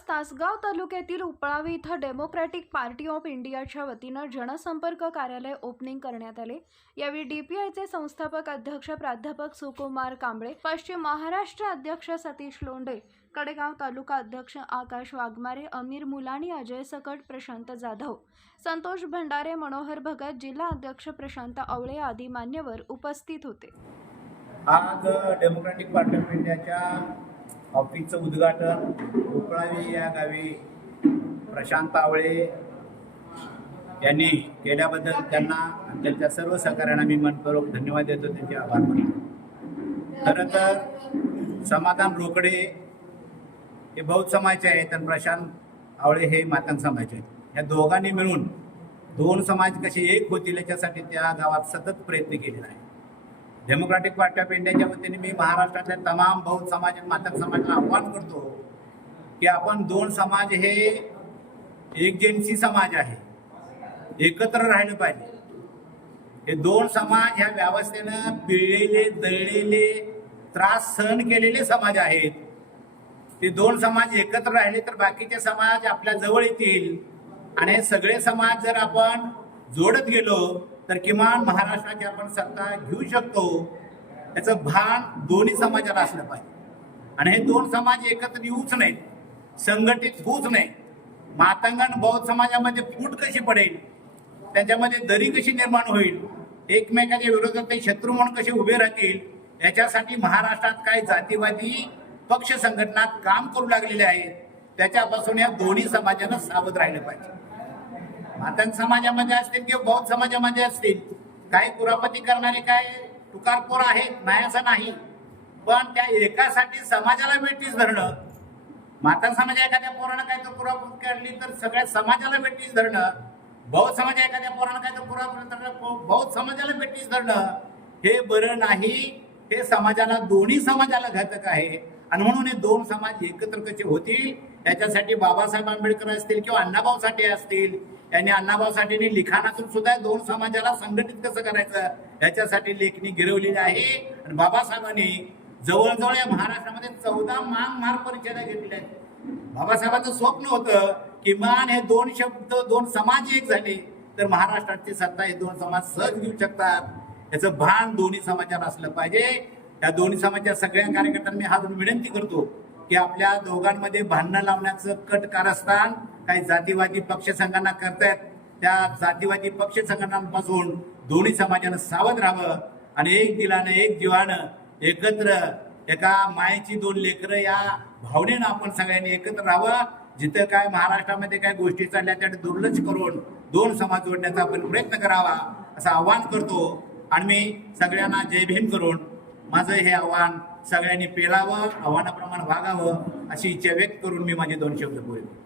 तासगाव तालुक्यातील उपळावी इथं democratic party of इंडियाच्या वतीनं जनसंपर्क कार्यालय ओपनिंग करण्यात आले. यावेळी डीपीआयचे संस्थापक अध्यक्ष प्राध्यापक सुकुमार कांबळे पश्चिम महाराष्ट्र अध्यक्ष सतीश लोंढे कडेगाव तालुका अध्यक्ष आकाश वाघमारे अमीर मुलानी अजय सकट प्रशांत जाधव संतोष भंडारे मनोहर भगत जिल्हा अध्यक्ष प्रशांत आवळे आदी मान्यवर उपस्थित होते. आज डेमोक्रॅटिक पार्टी ऑफ इंडियाच्या ऑफिसचं उद्घाटन उपळावी या गावी प्रशांत आवळे यांनी केल्याबद्दल त्यांना आणि त्यांच्या सर्व सहकार्यांना मी मनपूर्वक धन्यवाद देतो त्यांचे आभार मानतो. खरं तर समाधान रोकडे हे बौद्ध समाजाचे आहेत आणि प्रशांत आवळे हे मातंग समाजाचे आहेत. या दोघांनी मिळून दोन समाज कसे एक होतील याच्यासाठी त्या गावात सतत प्रयत्न केलेला आहे. डेमोक्रॅटिक पार्टी ऑफ इंडियाच्या वतीने मी महाराष्ट्रातल्या तमाम बौद्ध समाज आणि मातक समाजाला आव्हान करतो की आपण दोन समाज हे एक जेन्सी समाज आहे एकत्र राहिलं पाहिजे. हे दोन समाज ह्या व्यवस्थेनं पिळलेले दळलेले त्रास सहन केलेले समाज आहेत. ते दोन समाज एकत्र राहिले तर बाकीचे समाज आपल्या जवळ येतील. आणि हे सगळे समाज जर आपण जोडत गेलो तर किमान महाराष्ट्राची आपण सत्ता घेऊ शकतो. याचं भान दोन्ही समाजाला असलं पाहिजे. आणि हे दोन समाज एकत्र येऊच नाहीत संघटित होऊच नाही मातंगण बौद्ध समाजामध्ये फूट कशी पडेल त्यांच्यामध्ये दरी कशी निर्माण होईल एकमेकाच्या विरोधात ते शत्रू म्हणून कसे उभे राहतील याच्यासाठी महाराष्ट्रात काय जातीवादी पक्ष संघटनात काम करू लागलेले आहेत. त्याच्यापासून या दोन्ही समाजानं सावध राहिलं पाहिजे. मातन समाजामध्ये असतील किंवा बौद्ध समाजामध्ये असतील काही कुरापती करणारे काय तुकारपोर आहेत नाही असं नाही. पण त्या एकासाठी समाजाला वेटीस धरणं मातन समाज एखाद्या पोरानं काय तर कुरापत काढली तर सगळ्या समाजाला भेटीस धरणं बौद्ध समाज एखाद्या पोरानं काय तर बौद्ध समाजाला भेटीस धरणं हे बरं नाही. हे समाजाला दोन्ही समाजाला घातक आहे. आणि म्हणून हे दोन समाज एकत्र कसे होतील? याच्यासाठी बाबासाहेब आंबेडकर असतील किंवा अण्णाभाऊ साठे असतील त्यांनी अण्णाभाऊ साठेंनी लिखाणातून सुद्धा दोन समाजाला संघटित कसं करायचं याच्यासाठी लेखणी गिरवलेली आहे. आणि बाबासाहेबांनी जवळजवळ या महाराष्ट्रामध्ये चौदा मांग मार परिषदा घेतल्या. आहेत बाबासाहेबांचं स्वप्न होतं किमान हे दोन शब्द दोन समाज एक झाले तर महाराष्ट्राची सत्ता हे दोन समाज सहज घेऊ शकतात. याचं भान दोन्ही समाजाला असलं पाहिजे. त्या दोन्ही समाजाच्या सगळ्या कार्यकर्त्यांना मी विनंती करतो की आपल्या दोघांमध्ये भांडणं लावण्याचं कट कारस्थान काही जातीवादी पक्ष संघांना करतायत. त्या जातीवादी पक्ष संघटनांपासून दोन्ही समाजानं सावध राहावं आणि एक दिलानं एक जीवानं एकत्र एका मायेची दोन लेकरं या भावनेनं आपण सगळ्यांनी एकत्र राहावं. जिथं काय महाराष्ट्रामध्ये काय गोष्टी चालल्या त्याकडे दुर्लक्ष करून दोन समाज जोडण्याचा आपण प्रयत्न करावा असं आवाहन करतो. आणि मी सगळ्यांना जय भीम करून माझं हे आव्हान सगळ्यांनी पेलावं आव्हानाप्रमाणे वागावं अशी इच्छा व्यक्त करून मी माझे दोन शब्द बोलतो.